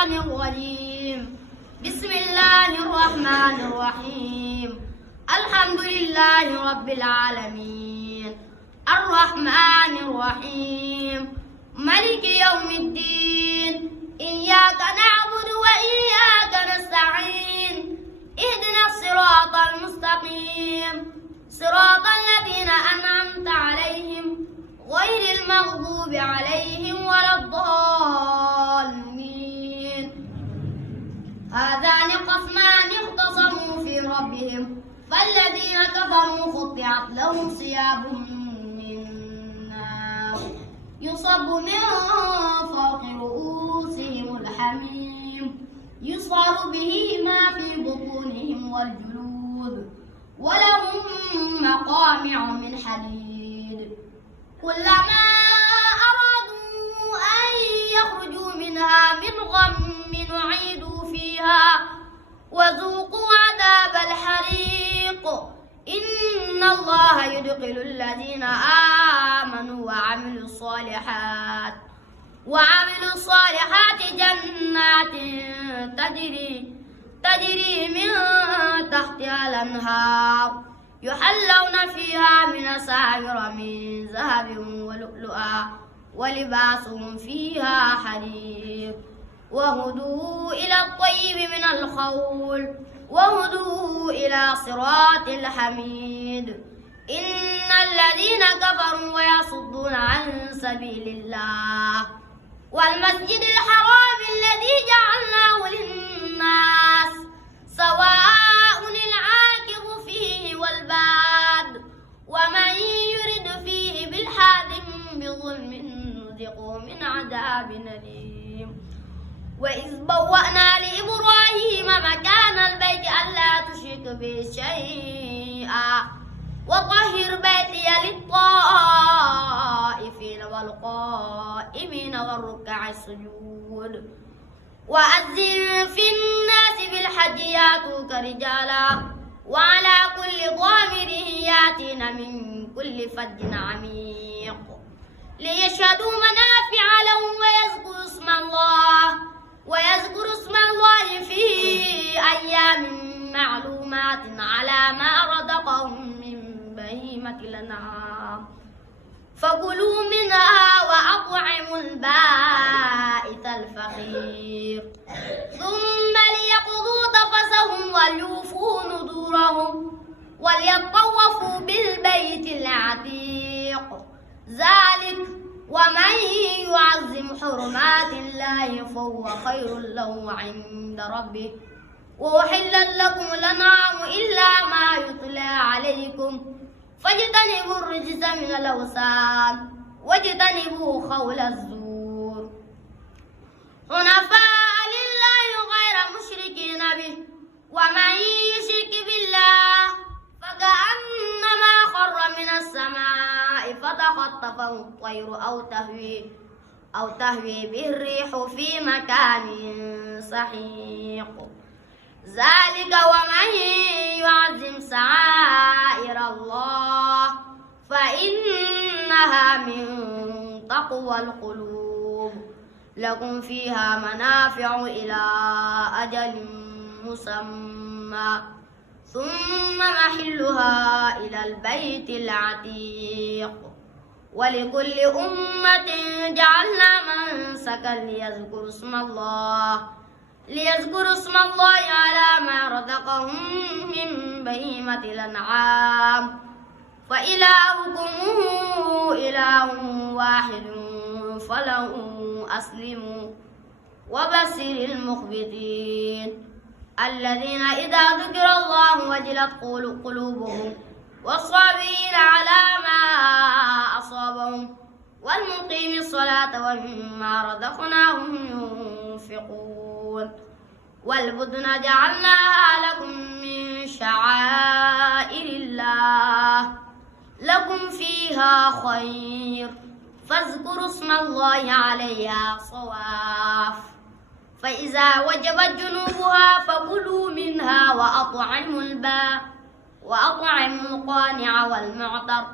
الشيطان الرجيم. بسم الله الرحمن الرحيم. الحمد لله رب العالمين الرحمن الرحيم مالك يوم الدين. إياك نعبد وإياك نستعين. اهدنا الصراط المستقيم صراط الذين أنعمت عليهم غير المغضوب عليهم ولا الضالين. هذان خصمان اختصموا في ربهم فالذين كفروا قطعت لهم ثياب من نار يصب من فوق رؤوسهم الحميم يصهر به ما في بطونهم والجلود ولهم مقامع من حديد كلما أرادوا أن يخرجوا منها من غم أعيدوا فيها وذوقوا عذاب الحريق. إن الله يدخل الذين آمنوا وعملوا الصالحات جنات تجري من تحتها الأنهار يحلون فيها من أساور من ذهب ولؤلؤا ولباسهم فيها حرير وهدوا إلى الطيب من القول وهدوا إلى صراط الحميد. إن الذين كفروا ويصدون عن سبيل الله والمسجد الحرام الذي جعلناه للناس سواء العاكف فيه والباد ومن يرد فيه بالحاد بظلم نذقه من عذاب أليم. وإذ بوأنا لإبراهيم مكان البيت ألا تشرك به شيئا وطهر بيتي للطائفين والقائمين والركع السجود. وأذن في الناس بالحج ياتوك رجالا وعلى كل ضامر ياتين من كل فج عميق ليشهدوا منافع لهم ويذكروا اسم الله في أيام معلومات على ما رزقهم من بهيمة الأنعام فكلوا منها وأطعموا البائس الفقير ثم ليقضوا تفثهم وليوفوا نذورهم وليطوفوا بالبيت العتيق. ذلك ومن يعظم حرمات الله فهو خير له عند ربه. وأحلت لكم الأنعام إلا ما يتلى عليكم فاجتنبوا الرجس من الأوثان واجتنبوا قول الزور حنفاء لله غير مشركين به ومن يشرك بالله فكأنما خر من السماء فتخطفه الطير أو تهوي به الريح في مكان سحيق. ذلك ومن يعظم شعائر الله فإنها من تقوى القلوب. لكم فيها منافع إلى أجل مسمى ثم محلها إلى البيت العتيق. ولكل أمة جعلنا منسكا ليذكروا اسم الله على ما رزقهم من بهيمة الأنعام فإلهكم إله واحد فله أسلموا وبشر المخبتين الذين إذا ذكر الله وجلت قلوبهم والصابرين على ما أصابهم والمقيم الصلاة ومما رزقناهم ينفقون. والبدن جعلناها لكم من شعائر الله لكم فيها خير فاذكروا اسم الله عليها صواف. فإذا وجبت جنوبها فكلوا منها وأطعموا القانع والمعتر